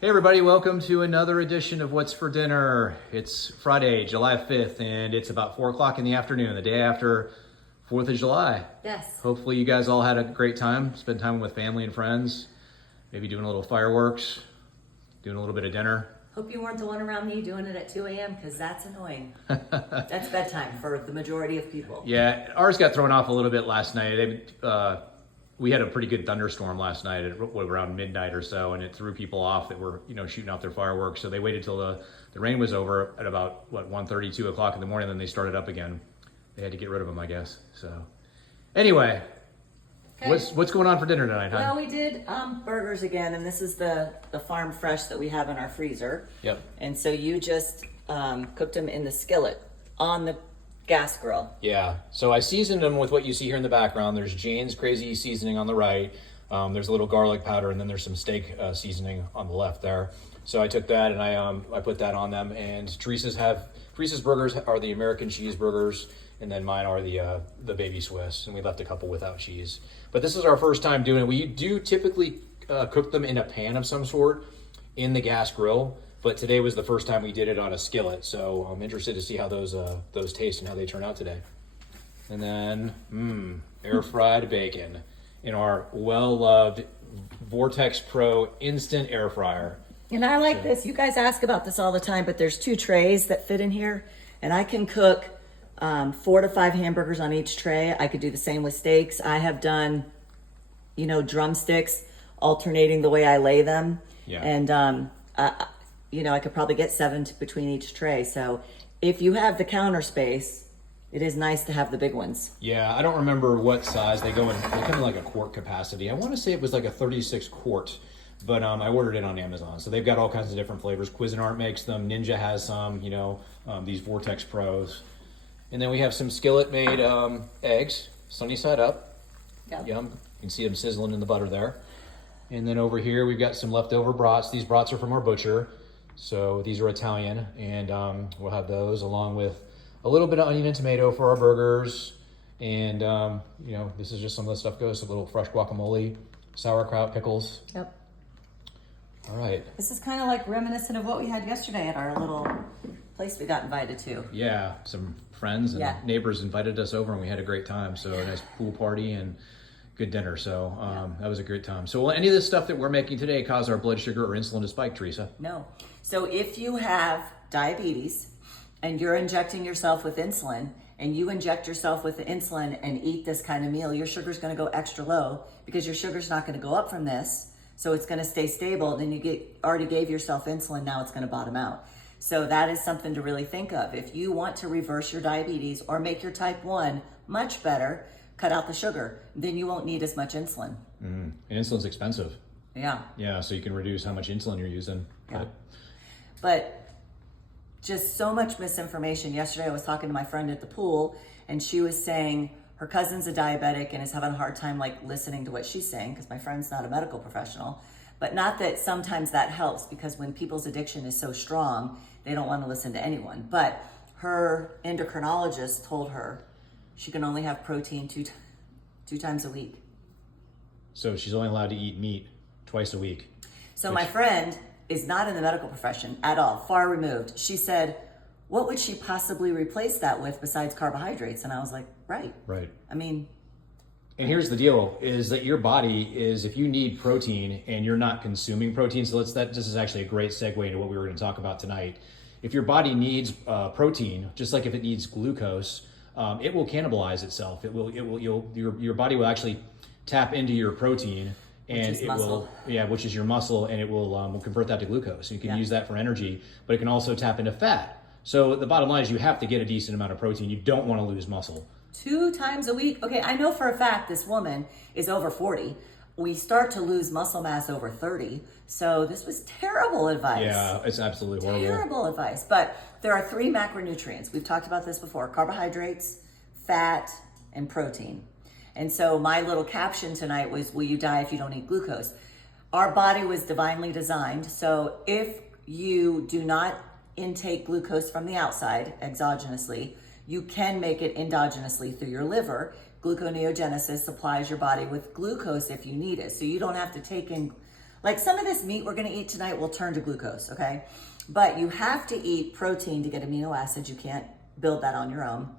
Hey everybody, welcome to another edition of What's for Dinner. It's Friday, July 5th, and it's about 4 o'clock in the afternoon, the day after 4th of July. Yes. Hopefully you guys all had a great time, spend time with family and friends, maybe doing a little fireworks, doing a little bit of dinner. Hope you weren't the one around me doing it at 2 a.m. because that's annoying. That's bedtime for the majority of people. Yeah, ours got thrown off a little bit last night. We had a pretty good thunderstorm last night at around midnight or so, and it threw people off that were, shooting out their fireworks. So they waited till the rain was over at about 1:30, 2 o'clock in the morning, then they started up again. They had to get rid of them, I guess. So anyway, okay. What's going on for dinner tonight, huh? Well, we did burgers again, and this is the farm fresh that we have in our freezer. Yep. And so you just cooked them in the skillet on the gas grill. Yeah, so I seasoned them with what you see here in the background. There's Jane's Crazy seasoning on the right. There's a little garlic powder, and then there's some steak seasoning on the left there. So I took that and I put that on them. And Teresa's burgers are the American cheeseburgers, and then mine are the baby Swiss. And we left a couple without cheese. But this is our first time doing it. We do typically cook them in a pan of some sort in the gas grill. But today was the first time we did it on a skillet, so I'm interested to see how those taste and how they turn out today. And then, air fried bacon in our well-loved Vortex Pro instant air fryer. And I like this. You guys ask about this all the time, but there's 2 trays that fit in here, and I can cook 4 to 5 hamburgers on each tray. I could do the same with steaks. I have done, drumsticks, alternating the way I lay them. Yeah. And I could probably get 7 between each tray. So if you have the counter space, it is nice to have the big ones. Yeah, I don't remember what size they come in like a quart capacity. I want to say it was like a 36 quart, but I ordered it on Amazon. So they've got all kinds of different flavors. Cuisinart makes them, Ninja has some, these Vortex Pros. And then we have some skillet made eggs, sunny side up. Yep. Yum. You can see them sizzling in the butter there. And then over here we've got some leftover brats. These brats are from our butcher. So these are Italian, and we'll have those along with a little bit of onion and tomato for our burgers. And, this is just some of the stuff goes, a little fresh guacamole, sauerkraut, pickles. Yep. All right. This is kind of like reminiscent of what we had yesterday at our little place we got invited to. Yeah, some friends and neighbors invited us over, and we had a great time. So a nice pool party and good dinner. So that was a great time. So will any of this stuff that we're making today cause our blood sugar or insulin to spike, Teresa? No. So if you have diabetes and you're injecting yourself with insulin, and you inject yourself with the insulin and eat this kind of meal, your sugar's going to go extra low because your sugar's not going to go up from this. So it's going to stay stable. Then you already gave yourself insulin. Now it's going to bottom out. So that is something to really think of. If you want to reverse your diabetes or make your type 1 much better, cut out the sugar, then you won't need as much insulin. And insulin's expensive. Yeah. Yeah, so you can reduce how much insulin you're using. Yeah. But just so much misinformation. Yesterday I was talking to my friend at the pool, and she was saying her cousin's a diabetic and is having a hard time listening to what she's saying, because my friend's not a medical professional. But not that sometimes that helps, because when people's addiction is so strong, they don't want to listen to anyone. But her endocrinologist told her she can only have protein two times a week. So she's only allowed to eat meat twice a week. So my friend is not in the medical profession at all, far removed. She said, what would she possibly replace that with besides carbohydrates? And I was like, right. I mean. And here's the deal, is that your body is, if you need protein and you're not consuming protein, so this is actually a great segue into what we were going to talk about tonight. If your body needs protein, just like if it needs glucose, it will cannibalize itself. Your body will actually tap into your protein, and which is your muscle, and it will convert that to glucose. So you can use that for energy, but it can also tap into fat. So the bottom line is you have to get a decent amount of protein. You don't want to lose muscle. 2 times a week. Okay, I know for a fact this woman is over 40. We start to lose muscle mass over 30. So this was terrible advice. Yeah, it's absolutely horrible. Terrible advice. But there are 3 macronutrients. We've talked about this before: carbohydrates, fat, and protein. And so my little caption tonight was, will you die if you don't eat glucose? Our body was divinely designed. So if you do not intake glucose from the outside exogenously, you can make it endogenously through your liver. Gluconeogenesis supplies your body with glucose if you need it. So you don't have to take in Like some of this meat we're going to eat tonight will turn to glucose, okay? But you have to eat protein to get amino acids. You can't build that on your own.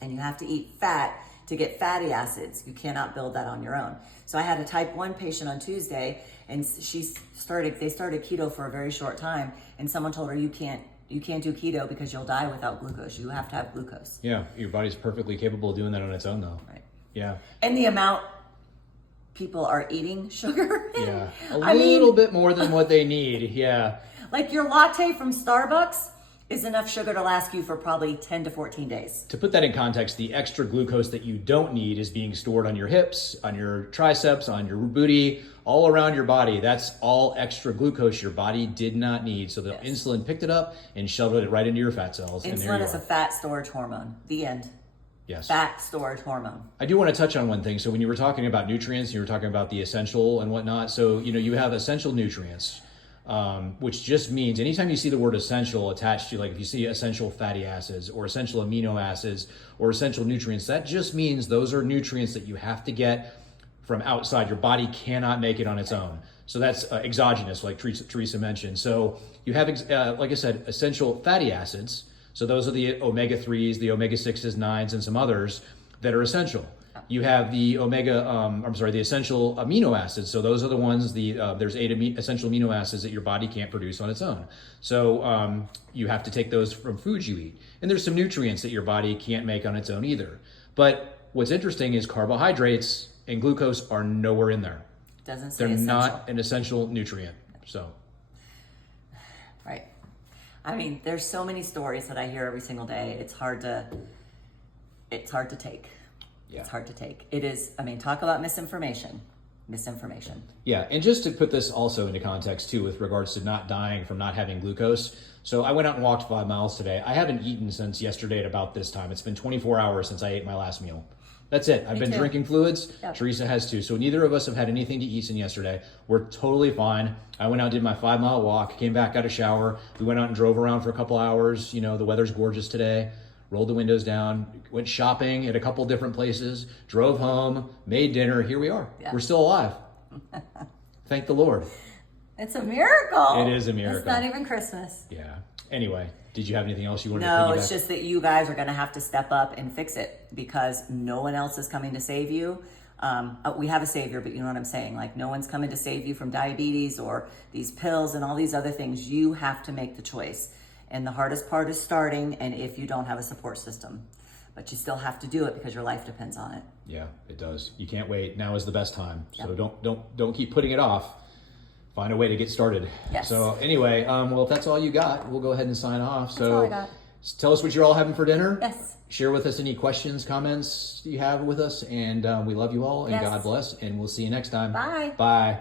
And you have to eat fat to get fatty acids. You cannot build that on your own. So I had a type 1 patient on Tuesday, and they started keto for a very short time, and someone told her you can't do keto because you'll die without glucose. You have to have glucose. Yeah, your body's perfectly capable of doing that on its own though. Right. Yeah. And the amount people are eating sugar. Yeah. A little bit more than what they need. Yeah. Like your latte from Starbucks is enough sugar to last you for probably 10 to 14 days. To put that in context, the extra glucose that you don't need is being stored on your hips, on your triceps, on your booty, all around your body. That's all extra glucose your body did not need. So the insulin picked it up and shoved it right into your fat cells. Insulin is a fat storage hormone. The end. Yes. Fat storage hormone. I do want to touch on one thing. So when you were talking about nutrients, you were talking about the essential and whatnot. So, you have essential nutrients, which just means anytime you see the word essential attached to, like if you see essential fatty acids or essential amino acids or essential nutrients, that just means those are nutrients that you have to get from outside. Your body cannot make it on its own. So that's exogenous, like Teresa mentioned. So you have, like I said, essential fatty acids. So those are the omega-3s, the omega-6s, 9s, and some others that are essential. You have the the essential amino acids. So those are the ones, there's 8 essential amino acids that your body can't produce on its own. So you have to take those from foods you eat. And there's some nutrients that your body can't make on its own either. But what's interesting is carbohydrates and glucose are nowhere in there. Doesn't say They're essential. not an essential nutrient. So. Right. I mean, there's so many stories that I hear every single day. It's hard to take. Yeah. It's hard to take. It is, talk about misinformation. Yeah, and just to put this also into context too, with regards to not dying from not having glucose. So I went out and walked 5 miles today. I haven't eaten since yesterday at about this time. It's been 24 hours since I ate my last meal. That's it. I've been drinking fluids. Yep. Teresa has too. So neither of us have had anything to eat since yesterday. We're totally fine. I went out and did my 5 mile walk, came back, got a shower. We went out and drove around for a couple hours. The weather's gorgeous today. Rolled the windows down, went shopping at a couple different places, drove home, made dinner. Here we are. Yeah. We're still alive. Thank the Lord. It's a miracle. It is a miracle. It's not even Christmas. Yeah. Anyway, did you have anything else you wanted to No, piggyback? it's just that you guys are going to have to step up and fix it because no one else is coming to save you. We have a savior, but you know what I'm saying? Like no one's coming to save you from diabetes or these pills and all these other things. You have to make the choice. And the hardest part is starting, and if you don't have a support system. But you still have to do it because your life depends on it. Yeah, it does. You can't wait. Now is the best time. So don't keep putting it off. Find a way to get started. Yes. So anyway, well, if that's all you got, we'll go ahead and sign off. That's all I got. Tell us what you're all having for dinner. Yes. Share with us any questions, comments you have with us. And we love you all, and God bless. And we'll see you next time. Bye. Bye.